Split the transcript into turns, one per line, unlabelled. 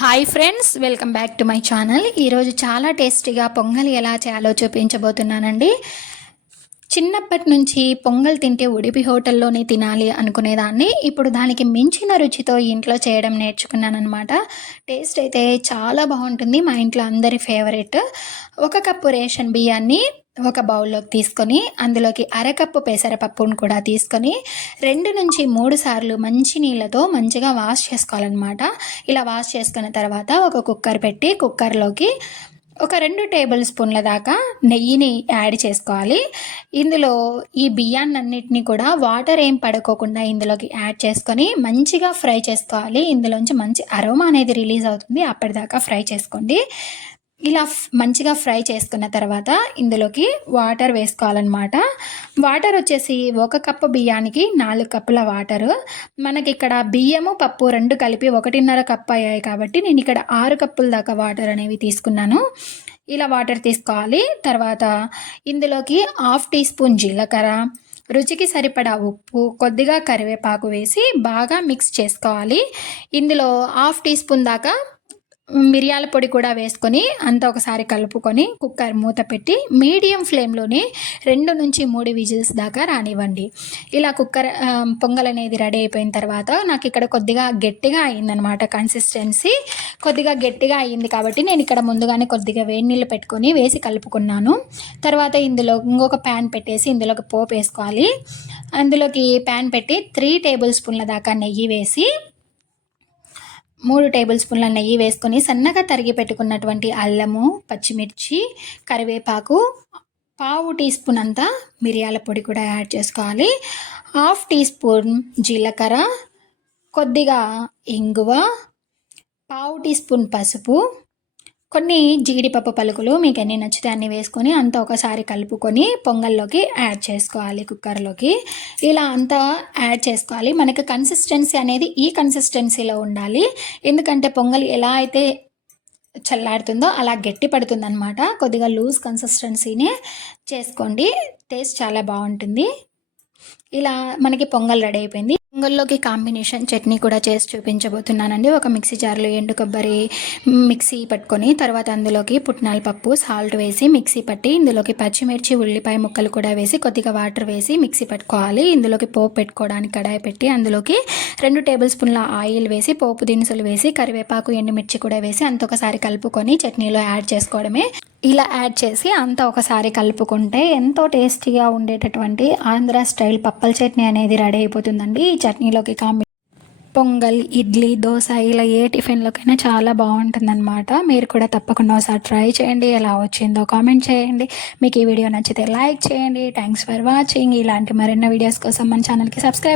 Hi friends welcome back to my channel ఈరోజు చాలా టేస్టీగా పొంగల్ ఎలా చేయాలో చూపించబోతున్నానండి. చిన్నప్పటి నుంచి పొంగల్ తింటే ఉడిపి హోటల్లోనే తినాలి అనుకునేదాన్ని. ఇప్పుడు దానికి మించిన రుచితో ఇంట్లో చేయడం నేర్చుకున్నాను అనమాట టేస్ట్ అయితే చాలా బాగుంటుంది మా ఇంట్లో అందరి ఫేవరెట్. ఒక కప్పు రేషన్ బియ్యాన్ని ఒక బౌల్లోకి తీసుకొని అందులోకి అరకప్పు పెసరపప్పును కూడా తీసుకొని రెండు నుంచి మూడు సార్లు మంచి నీళ్ళతో మంచిగా వాష్ చేసుకోవాలన్నమాట. ఇలా వాష్ చేసుకున్న తర్వాత ఒక కుక్కర్ పెట్టి కుక్కర్లోకి ఒక రెండు టేబుల్ స్పూన్ల దాకా నెయ్యిని యాడ్ చేసుకోవాలి. ఇందులో ఈ బియ్యాన్నన్నిటిని కూడా వాటర్ ఏం పడుకోకుండా ఇందులోకి యాడ్ చేసుకొని మంచిగా ఫ్రై చేసుకోవాలి. ఇందులోంచి మంచి అరోమా అనేది రిలీజ్ అవుతుంది. అప్పటిదాకా ఫ్రై చేసుకోండి. ఇలా మంచిగా ఫ్రై చేసుకున్న తర్వాత ఇందులోకి వాటర్ వేసుకోవాలన్నమాట. వాటర్ వచ్చేసి ఒక కప్పు బియ్యానికి నాలుగు కప్పుల వాటర్. మనకి ఇక్కడ బియ్యము పప్పు రెండు కలిపి ఒకటిన్నర కప్పు అయ్యాయి కాబట్టి నేను ఇక్కడ ఆరు కప్పుల దాకా వాటర్ అనేవి తీసుకున్నాను. ఇలా వాటర్ తీసుకోవాలి. తర్వాత ఇందులోకి హాఫ్ టీ స్పూన్ జీలకర్ర రుచికి సరిపడా ఉప్పు కొద్దిగా కరివేపాకు వేసి బాగా మిక్స్ చేసుకోవాలి. ఇందులో హాఫ్ టీ స్పూన్ దాకా మిరియాల పొడి కూడా వేసుకొని అంతా ఒకసారి కలుపుకొని కుక్కర్ మూత పెట్టి మీడియం ఫ్లేమ్లోనే రెండు నుంచి మూడు విజిల్స్ దాకా రానివ్వండి. ఇలా కుక్కర్ పొంగల్ అనేది రెడీ అయిపోయిన తర్వాత నాకు ఇక్కడ కొద్దిగా గట్టిగా అయిందనమాట కన్సిస్టెన్సీ కొద్దిగా గట్టిగా అయ్యింది కాబట్టి నేను ఇక్కడ ముందుగానే కొద్దిగా వేడి నీళ్ళు పెట్టుకొని వేసి కలుపుకున్నాను. తర్వాత ఇందులో ఇంకొక ప్యాన్ పెట్టేసి ఇందులోకి పోపు వేసుకోవాలి. అందులోకి ప్యాన్ పెట్టి త్రీ టేబుల్ స్పూన్ల దాకా నెయ్యి వేసి మూడు టేబుల్ స్పూన్ల నెయ్యి వేసుకొని సన్నగా తరిగి పెట్టుకున్నటువంటి అల్లము పచ్చిమిర్చి కరివేపాకు పావు టీ స్పూన్ అంతా మిరియాల పొడి కూడా యాడ్ చేసుకోవాలి. హాఫ్ టీ స్పూన్ జీలకర్ర కొద్దిగా ఇంగువ పావు టీ స్పూన్ పసుపు కొన్ని జీడిపప్పు పలుకులు మీకు ఎన్ని నచ్చితే అన్ని వేసుకొని అంతా ఒకసారి కలుపుకొని పొంగల్లోకి యాడ్ చేసుకోవాలి కుక్కర్లోకి. ఇలా అంతా యాడ్ చేసుకోవాలి. మనకి కన్సిస్టెన్సీ అనేది ఈ కన్సిస్టెన్సీలో ఉండాలి. ఎందుకంటే పొంగల్ ఎలా అయితే చల్లాడుతుందో అలా గట్టి పడుతుంది అనమాట కొద్దిగా లూజ్ కన్సిస్టెన్సీనే చేసుకోండి. టేస్ట్ చాలా బాగుంటుంది. ఇలా మనకి పొంగల్ రెడీ అయిపోయింది. పొంగల్లోకి కాంబినేషన్ చట్నీ కూడా చేసి చూపించబోతున్నానండి. ఒక మిక్సీ జార్లో ఎండు కొబ్బరి మిక్సీ పట్టుకొని తర్వాత అందులోకి పుట్నాల పప్పు సాల్ట్ వేసి మిక్సీ పట్టి ఇందులోకి పచ్చిమిర్చి ఉల్లిపాయ ముక్కలు కూడా వేసి కొద్దిగా వాటర్ వేసి మిక్సీ పట్టుకోవాలి. ఇందులోకి పోపు పెట్టుకోవడానికి కడాయి పెట్టి అందులోకి రెండు టేబుల్ స్పూన్ల ఆయిల్ వేసి పోపు దినుసులు వేసి కరివేపాకు ఎండుమిర్చి కూడా వేసి అంత ఒకసారి కలుపుకొని చట్నీలో యాడ్ చేసుకోవడమే ఇలా యాడ్ చేసి అంతా ఒకసారి కలుపుకుంటే ఎంతో టేస్టీగా ఉండేటటువంటి ఆంధ్ర స్టైల్ పప్పల చట్నీ అనేది రెడీ అయిపోతుందండి. ఈ చట్నీలోకి కాంబి పొంగల్ ఇడ్లీ దోశ ఇలా ఏ టిఫిన్లోకైనా చాలా బాగుంటుందన్నమాట. మీరు కూడా తప్పకుండా ఒకసారి ట్రై చేయండి. ఎలా వచ్చిందో కామెంట్ చేయండి. మీకు ఈ వీడియో నచ్చితే లైక్ చేయండి. థ్యాంక్స్ ఫర్ వాచింగ్ ఇలాంటి మరిన్న వీడియోస్ కోసం మన ఛానల్కి సబ్స్క్రైబ్